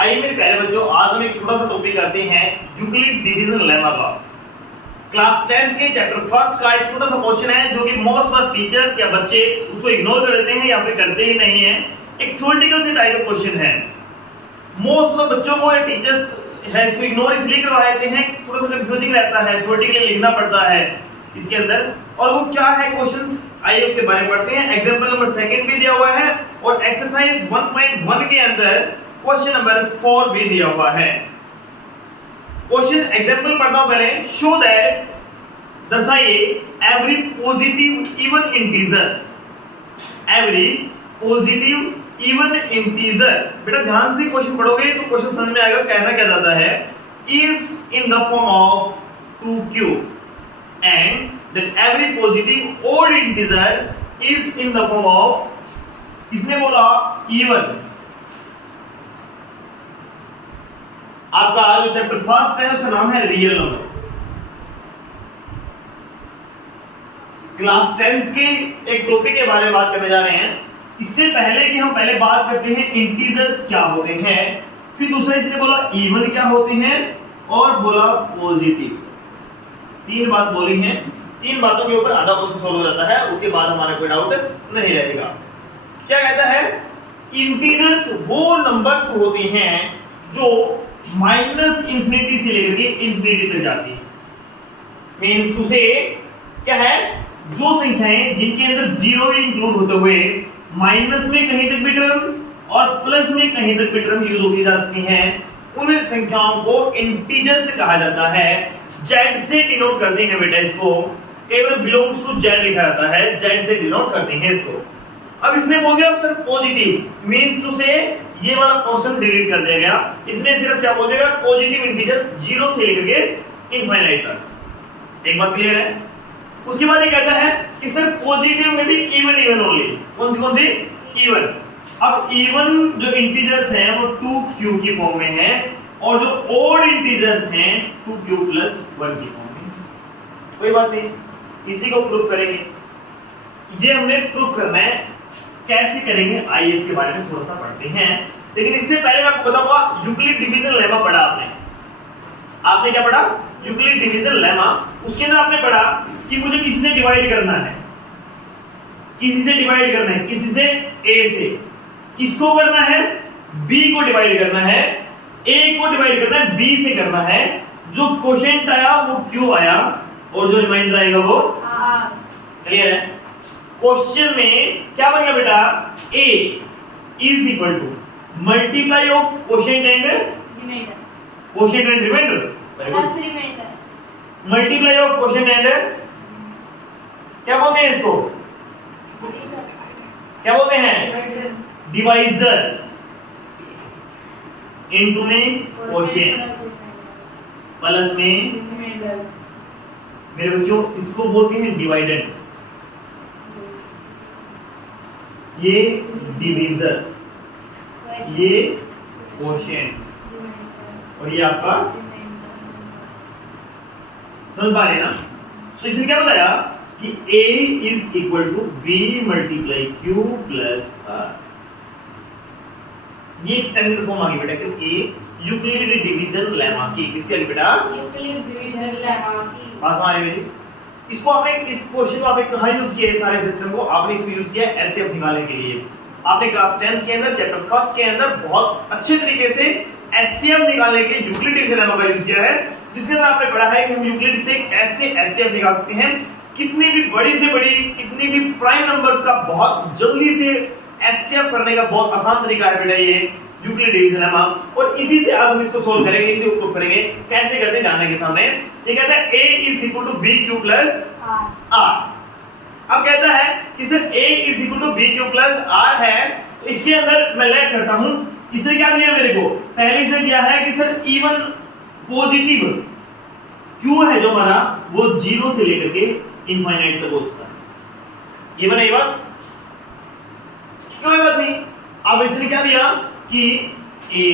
आइए मेरे प्यारे बच्चों, आज हम एक छोटा सा टॉपिक करते हैं यूक्लिड डिवीजन लेमा का। क्लास 10 के चैप्टर फर्स्ट का एक छोटा सा क्वेश्चन है जो कि मोस्ट ऑफ टीचर्स या बच्चे उसको इग्नोर कर देते हैं या फिर करते ही नहीं है। एक थ्योरेटिकल से टाइप का क्वेश्चन है। मोस्ट ऑफ बच्चों को या टीचर्स है इसको इग्नोर इसलिए करवा देते हैं, थोड़ा सा कंफ्यूजिंग रहता है, थ्योरेटिकली लिखना पड़ता है इसके अंदर। और वो क्या है क्वेश्चन, आइए उसके बारे में पढ़ते हैं। एग्जांपल नंबर 2 भी दिया हुआ है और एक्सरसाइज 1.1 के अंदर क्वेश्चन नंबर 4 भी दिया हुआ है। क्वेश्चन एग्जांपल पढ़ता हूं पहले। शो दैट, दर्शाइए every positive even integer, every positive even integer. बेटा ध्यान से क्वेश्चन पढ़ोगे तो क्वेश्चन समझ में आएगा कहना क्या जाता है। Is in the form of 2q and that every positive odd integer is in the form of, किसने बोला, even। आपका जो चैप्टर फर्स्ट है उसका नाम है रियल नंबर। क्लास 10 के एक टॉपिक के बारे में बात करने जा रहे हैं। इससे पहले कि हम पहले बात करते हैं इंटीजर्स क्या होते हैं, फिर दूसरा इसने बोला इवन क्या होते हैं और बोला पॉजिटिव। 3 बात बोली हैं। 3 बातों के ऊपर आधा क्वेश्चन सॉल्व हो जाता है, उसके बाद हमारा कोई डाउट नहीं रहेगा। क्या कहता है, इंटीजर्स वो नंबर्स होते हैं जो माइनस इंफिनिटी से लेकर के इंफिनिटी तक जाती है। मींस टू से क्या है, जो संख्याएं जिनके अंदर जीरो इंक्लूड होते हुए माइनस में कहीं तक भी टर्म और प्लस में कहीं तक भी टर्म यूज होती जा सकती हैं, उन संख्याओं को इंटीजर्स कहा जाता है। जेड से डिनोट करते हैं बेटा इसको, केवल बिलोंग्स टू जेड लिखा जाता है, जेड से डिनोट करते हैं इसको। अब इसने बोल दिया सर पॉजिटिव, मींस टू से ये वाला पोर्शन डिलीट कर दिया गया। इसने सिर्फ क्या बोल देगा, पॉजिटिव इंटीजर्स 0 से लेकर के इनफाइनाइट तक। एक बात क्लियर है। उसके बाद ये कहता है कि सर पॉजिटिव में भी इवन ओनली। कौन सी इवन। अब इवन जो इंटीजर्स हैं वो 2q की फॉर्म में है और जो ओड इंटीजर्स हैं 2q + 1 की फॉर्म में। कोई बात नहीं, इसी को प्रूफ करेंगे। ये हमने प्रूफ करना है, कैसे करेंगे आइए इसके बारे में थोड़ा सा पढ़ते हैं। लेकिन इससे पहले मैं आपको बताऊंगा यूक्लिड डिवीजन लेमा पढ़ा आपने क्या पढ़ा, यूक्लिड डिवीजन लेमा। उसके अंदर आपने पढ़ा कि मुझे किसी से डिवाइड करना है, किसी से डिवाइड करना है, किसी से a से। किसको करना है, b को डिवाइड करना है, a को डिवाइड करना है, b से करना है। जो क्वोशिएंट आया वो q आया और जो रिमाइंडर आएगा वो क्लियर है। क्वेश्चन में क्या बन गया बेटा, a is equal to multiply of quotient and remainder, quotient and remainder, multiply of quotient and क्या बोलते हैं इसको, क्या बोलते हैं, डिवाइजर। इनटू में क्वोशिएंट, प्लस में मेरे बच्चों इसको बोलते हैं डिवाइडेंड। ये डिवीजर, ये क्वोशिएंट और ये आपका, समझ पा रहे हैं ना। तो इसने क्या बताया कि a is equal to b multiply q plus r। ये स्टैंडर्ड फॉर्म आ गई बेटा किसकी, यूक्लिड डिवीजन लेमा की। किसकी आ गई बेटा, यूक्लिड डिवीजन लेमा की। बात हमारे मेरी। इसको आपने, इस क्वेश्चन को आपने कहां यूज किया है, सारे सिस्टम को आपने इसको यूज किया एचसीएफ निकालने के लिए। आपने क्लास 10 के अंदर चैप्टर फर्स्ट के अंदर बहुत अच्छे तरीके से एचसीएफ निकालने के लिए यूक्लिड डिवीजन लेमा का यूज किया है, जिसके अंदर आपने पढ़ा है कि हम यूक्लिड से कैसे एचसीएफ निकाल सकते हैं। कितनी भी बड़ी से बड़ी, कितनी भी प्राइम नंबर्स का बहुत जल्दी से एचसीएफ करने का बहुत आसान तरीका है बेटा ये यूक्लिड डिवीजन लेमा। और इसी से आज हम इसको सोल्व करेंगे, इसी को प्रूफ करेंगे। कैसे करते हैं जानने के सामने। ये कहता है a is equal to bq plus r। अब कहता है कि sir a is equal to bq plus r है। इसके अंदर मैं लेट करता हूं। इसने क्या दिया मेरे को, पहले इसने दिया है कि सर इवन पॉजिटिव q है जो हमारा वो 0 से लेकर के इनफाइनाइट तक पहुंचता है। ये बना बात, कोई बात नहीं। अब इसने क्या दिया कि a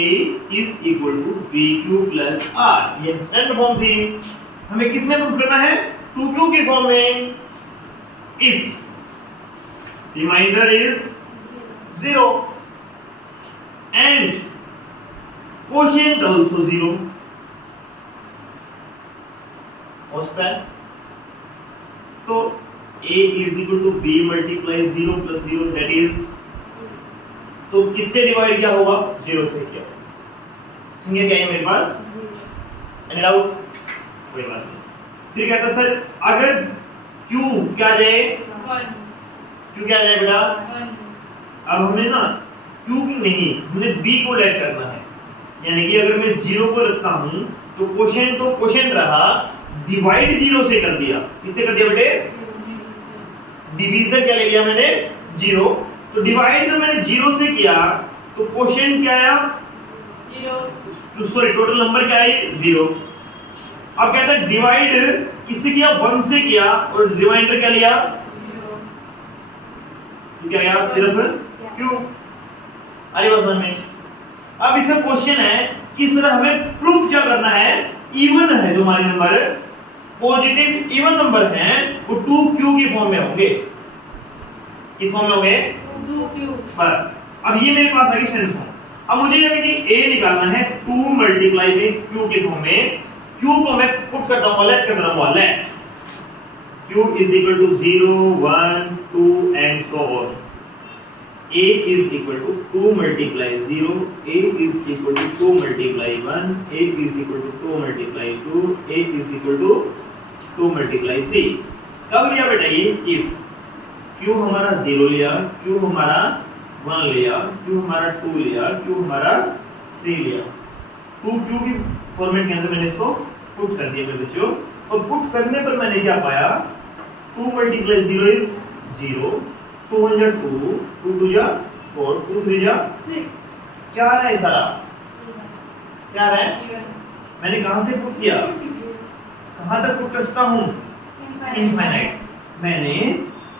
is equal to bq plus r। ये स्टैंडर्ड फॉर्म थी। हमें किस में प्रूफ करना है, 2q की फॉर्म में। If remainder is 0 and quotient also 0 और तो a is equal to b multiply 0 plus 0 that is, तो किससे डिवाइड क्या होगा 0 से क्या सुनिए क्या है मेरे पास एनी डाउट कोई बात नहीं। फिर कहता सर अगर q क्या आ जाए 1 q क्या आ जाए बेटा 1 अब हमने ना q की नहीं हमने b को लेट करना है, यानी कि अगर मैं 0 को रखता हूं तो क्वोशिएंट रहा, डिवाइड 0 से कर दिया, किससे कर दिया बेटे डिवीजन क्या ले लिया मैंने 0, तो डिवाइड जब मैंने 0 से किया तो क्वोशिएंट क्या आया 0, सॉरी टोटल नंबर क्या है 0। अब कहता है डिवाइड किससे किया 1 से किया और रिमाइंडर क्या लिया 0, तो क्या आया सिर्फ क्यों अरे बस में। अब इसका क्वेश्चन है किस तरह हमें प्रूफ क्या करना है, इवन है जो हमारे नंबर पॉजिटिव इवन नंबर हैं वो 2q की फॉर्म में होंगे, किस फॉर्म में होंगे 2q। बस अब ये मेरे पास आ गई सेंस फॉर्म। अब मुझे ये कि a निकालना है 2 मल्टीप्लाई में q की फॉर्म में, q को मैं पुट करता हूं लेफ्ट कर रहा हूं left, q is equal to 0 1 2 and so on, a is equal to 2 multiply 0, a is equal to 2 multiply 1, a is equal to 2 multiply 2, a is equal to 2 multiply 3। कब लिया बेटा ये if q हमारा 0 लिया, q हमारा 1 लिया, q हमारा 2 लिया, q हमारा 3 लिया, 2q की फॉर्मेट के अंदर मैंने इसको पुट कर दिया मेरे बच्चों, और पुट करने पर मैंने क्या पाया 2 multiply 0 is 0, 2 1 जा 2, 2 2 जा 4, 2 3 जा 6, क्या आ रहा है सारा क्या आ रहा है, even, मैंने कहां से पुट किया कहां तक पुट कर सकता हूं इनफाइनाइट, मैंने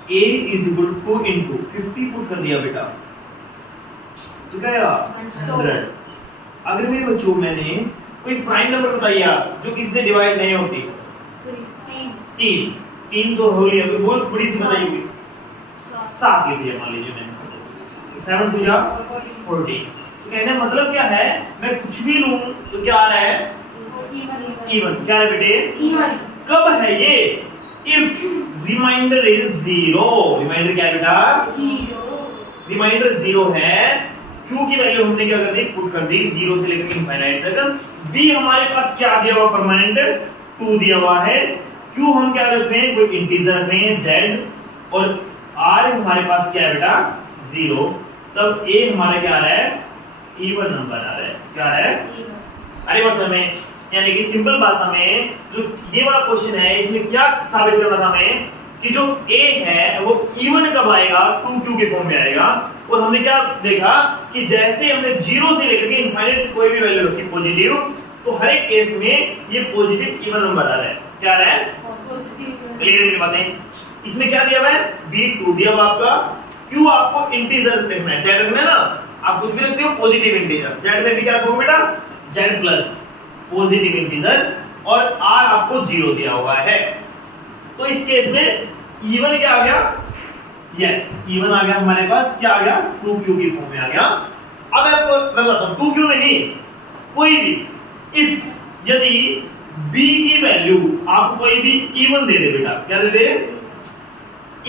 a is equal to 2 into 50 put कर दिया बेटा, तो क्या आया 100। अगर मेरे बच्चों मैंने कोई प्राइम नंबर बताइए आप जो किसी से डिवाइड नहीं होती, 3 तो हो गया, बहुत बड़ी सी बताइए 7 लिख दिया मान लीजिए मैंने 7 2 जा 40, तो कहने का मतलब क्या है मैं कुछ भी लूं तो क्या आ रहा है इवन, क्या है बेटे even, कब है ये इफ रिमाइंडर इज 0, रिमाइंडर क्या है बेटा 0, रिमाइंडर 0 है, q की वैल्यू हमने क्या कर दी पुट कर दी 0 से लेकर इनफाइनाइट तक, b हमारे पास क्या दिया हुआ परमानेंट 2 दिया हुआ है, q हम क्या रख रहे हैं कोई इंटीजर रख रहे हैं z, और r हमारे पास क्या है बेटा 0, तब a हमारा क्या आ रहा है इवन नंबर आ रहा है, क्या आ रहा है even, अरे बस हमें यानी कि सिंपल भाषा में जो ये वाला क्वेश्चन है इसमें क्या साबित करना था हमें कि जो a है वो इवन कब आएगा 2q के फॉर्म में आएगा, और हमने क्या देखा कि जैसे हमने 0 से लेकर के इनफाइनाइट कोई भी वैल्यू रखी पॉजिटिव, तो हर एक केस में ये पॉजिटिव इवन नंबर आ रहा है, क्या आ रहा है positive, क्लियर है मेरी बातें। इसमें क्या दिया हुआ है b2 दिया हुआ आपका, q आपको इंटीजर लिखना है, z रखना है ना, आप कुछ भी रखते हो पॉजिटिव इंटीजर, z में भी क्या रखोगे बेटा z प्लस पॉजिटिव इंटीजर, और r आपको 0 दिया हुआ है, तो इस केस में इवन क्या आ गया यस इवन आ गया हमारे पास, क्या आ गया 2q की फॉर्म में आ गया। अब आपको मैं बताता हूं 2q नहीं कोई भी इफ यदि b की वैल्यू आप कोई भी इवन दे दे बेटा, क्या दे दे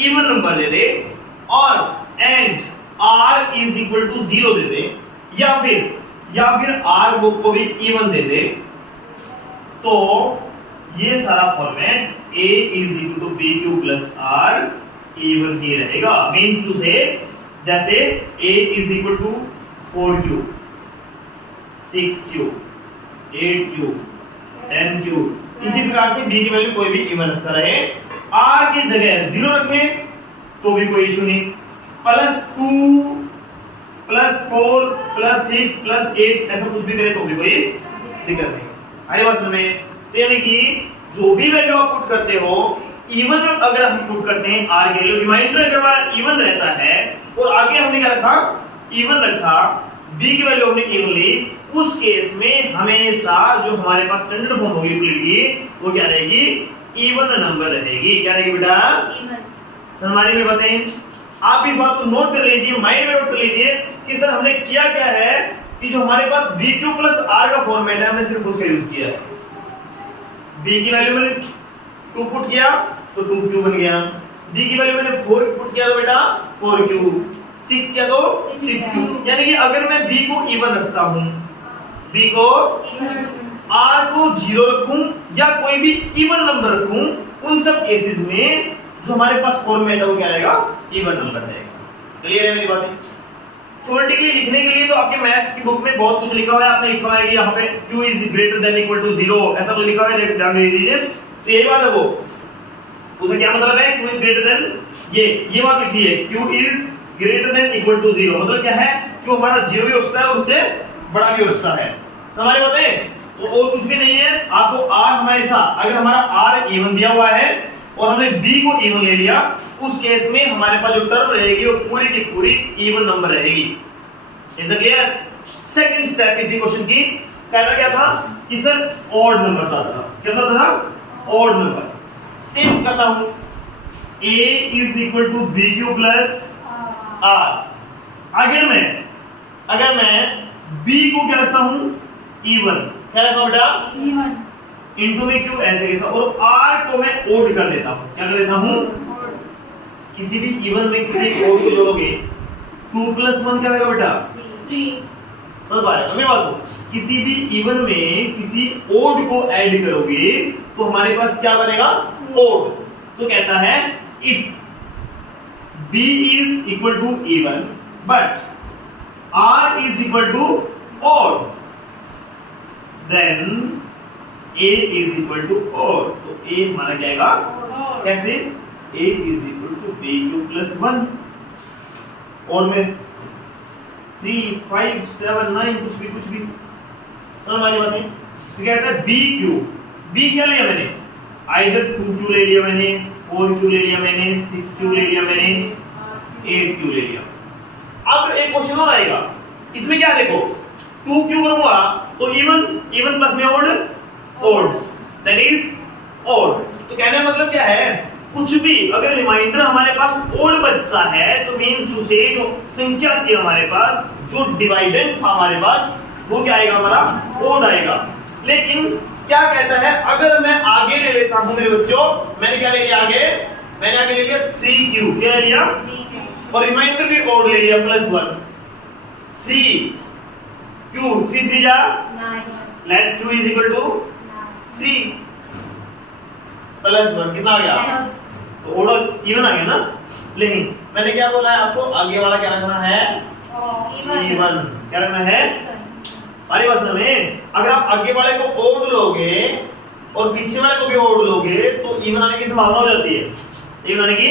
इवन नंबर दे दे, और and r is equal to 0 दे दे, या फिर r को भी इवन दे दे, तो ये सारा format a is equal to bq plus r even ही रहेगा, मींस टू से जैसे a is equal to 4q 6q 8q 10q, इसी प्रकार से b की वैल्यू कोई भी इवन रखता रहे, r की जगह 0 रखे तो भी कोई इशू नहीं, +2 +4 +6 +8 ऐसा कुछ भी करे तो भी कोई दिक्कत नहीं। आगे बात में तो यानी कि जो भी वैल्यू आप पुट करते हो इवन अगर हम पुट करते हैं r के लिए, रिमाइंडर अगर हमारा इवन रहता है और आगे हमने क्या रखा इवन रखा, b की वैल्यू हमने इवन ली, उस केस में हमेशा जो हमारे पास स्टैंडर्ड फॉर्म होगी की वो क्या रहेगी इवन नंबर रहेगी, क्या रहेगी बेटा even, हमारी में बताएं, आप इस बात को नोट कर लीजिए, माइंड में नोट कर लीजिए कि सर हमने किया क्या है कि जो हमारे पास BQ प्लस R का फॉर्मेट है हमने सिर्फ उसका यूज किया है। B की वैल्यू मैंने 2 पुट किया तो 2Q बन गया, D की वैल्यू मैंने 4 पुट किया तो बेटा 4Q, 6 किया तो 6Q। यानी कि अगर मैं B को इवन रखता हूं, B को R को 0 रखूं या कोई भी इवन नंबर रखूं, उन सब केसेस में जो हमारे पास फॉर्मेट है वो क्या रहेगा, इवन नंबर रहेगा। क्लियर है मेरी बात? थ्योरेटिकली लिखने के लिए तो आपके मैथ्स की बुक में बहुत कुछ लिखा हुआ है, आपने लिखा हुआ है कि यहाँ पे Q is greater than equal to 0, ऐसा कुछ लिखा हुआ है, ध्यान दे दीजिए। तो यही बात है, वो उसका क्या मतलब है, Q इज ग्रेटर देन ये बात लिखी है, Q is greater than equal to 0, मतलब क्या है, Q हमारा 0 भी हो सकता है और उससे बड़ा भी हो सकता है। हमारी बात है तो और कुछ भी नहीं है, आपको R हमेशा, अगर हमारा R इवन दिया हुआ है और हमने B को इवन ले लिया, उस केस में हमारे पास जो टर्म रहेगी वो पूरी की पूरी इवन नंबर रहेगी। Is it clear? Second step इसी क्वेश्चन की, कहना क्या था कि सर ऑड नंबर था, क्या था, ऑड नंबर। सेम करता हूं, A is equal to BQ plus R। अगर मैं B को क्या रखता हूं, इवन, क्या रखता हूं बेटा, इंटू में क्यों ऐसे लिखा, और R को मैं ओड कर देता हूं, क्या कर देता हूं, किसी भी इवन में किसी ओड को जोड़ोगे 2 प्लस 1 क्या होगा बेटा, 3। समझ पा रहे हो बात को? किसी भी इवन में किसी ओड को ऐड करोगे तो हमारे पास क्या बनेगा, ओड। तो कहता है if B is equal to even but R is equal to odd, then A is equal to odd। तो A हमारा क्या आएगा, कैसे, A is equal to BQ plus 1, और में 3, 5, 7, 9 कुछ भी समझ वाली बात है। तो क्या कहता है BQ, B क्या लिया मैंने, आइदर 2Q ले लिया मैंने, 4Q ले लिया मैंने, 6Q ले लिया मैंने, 8Q ले लिया। अब एक क्वेश्चन और आएगा, इसमें क्या देखो, 2Q करूंगा तो इवन प्लस में ओड, दैट इज ओड। तो कहने का मतलब क्या है, कुछ भी अगर रिमाइंडर हमारे पास ओड बचता है तो मींस टू से जो संख्या थी हमारे पास, जो डिवाइडेंड था हमारे पास, वो क्या आएगा, हमारा ओड आएगा। लेकिन क्या कहता है, अगर मैं आगे ले लेता हूं मेरे बच्चों, मैंने क्या ले लिया आगे, मैंने आगे ले लिया 3Q, क्या ले लिया, और रिमाइंडर भी ओड ले लिया प्लस 1, 3Q, 3 3 जा 9, let Q is equal to 3 plus 1 कितना आ गया, तो ओड इवन आ गया ना। लेकिन मैंने क्या बोला है आपको, आगे वाला क्या रखना है, इवन, क्या रखना है, अरे बस में अगर आप आगे वाले को ओड लोगे और पीछे वाले को भी ओड लोगे तो इवन आने की संभावना हो जाती है, इवन आने की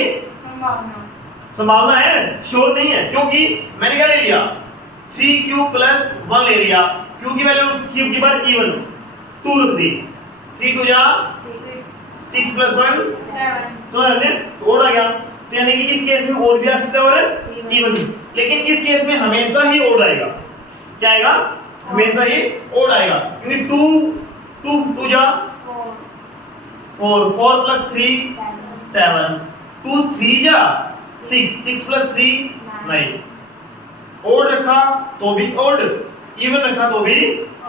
संभावना है, श्योर नहीं है, क्योंकि मैंने क्या ले लिया, 3Q प्लस 1 ले लिया, Q की वैल्यू की बार इवन 2 रख दी, 3 2 जा 6 प्लस 1 7, तो हमने ओड आ गया। तो यानी कि इस केस में ओड भी आ सकता है और इवन भी, लेकिन इस केस में हमेशा ही ओड आएगा, क्या आएगा, हमेशा ही ओड आएगा, क्योंकि 2 2 जा 4, 4 प्लस 3 7, 2 3 जा 6, 6 प्लस 3 9, ओड रखा तो भी ओड, इवन रखा तो भी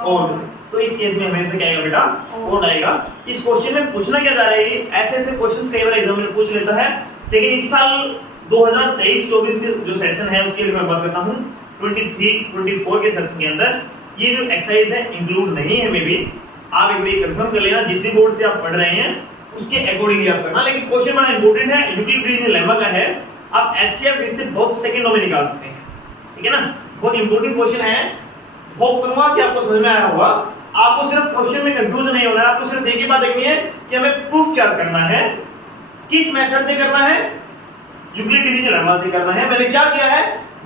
ओड। तो इस केस में हमेशा क्या आएगा बेटा, ओड आएगा। इस क्वेश्चन में पूछना क्या जा रहा है, ऐसे क्वेश्चंस कई बार एग्जाम में पूछ लेता है, लेकिन इस साल 2023-24 के जो सेशन है उसके लिए मैं बात करता हूँ, 23-24 के सेशन के अंदर ये जो एक्सरसाइज है इंक्लूड नहीं है, मे बी आप एक बार कंफर्म कर लेना, जिस भी बोर्ड से आप पढ़ रहे हैं उसके अकॉर्डिंगली आप करना। लेकिन क्वेश्चन बड़ा इंपॉर्टेंट है, यूक्लिड ब्रिज लेम्मा का है, आप एचसीएफ इससे बहुत सेकंडों में निकाल सकते हैं, ठीक है ना, बहुत इंपॉर्टेंट क्वेश्चन है। होप करूंगा कि आपको समझ में आया होगा। आपको सिर्फ क्वेश्चन में कंफ्यूजन नहीं होना है, आपको सिर्फ एक ही बात देखनी है कि हमें प्रूफ क्या करना है, किस मेथड से करना है, यूक्लिड डिवीजन लेम्मा से करना है। मैंने क्या किया है,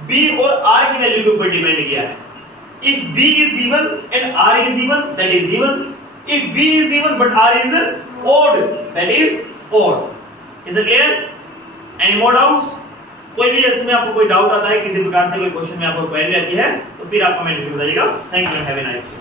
b और r की वैल्यू के ऊपर डिपेंड किया है। If b is even and r is even, that is even. If b is even but r is odd, that is odd. Is it clear? Any more doubts? कोई भी इसमें आपको कोई डाउट आता है, किसी प्रकार से कोई क्वेश्चन में आपको क्वेरी आती है, तो फिर आप कमेंट करके बताइएगा। Thank you, have a nice day.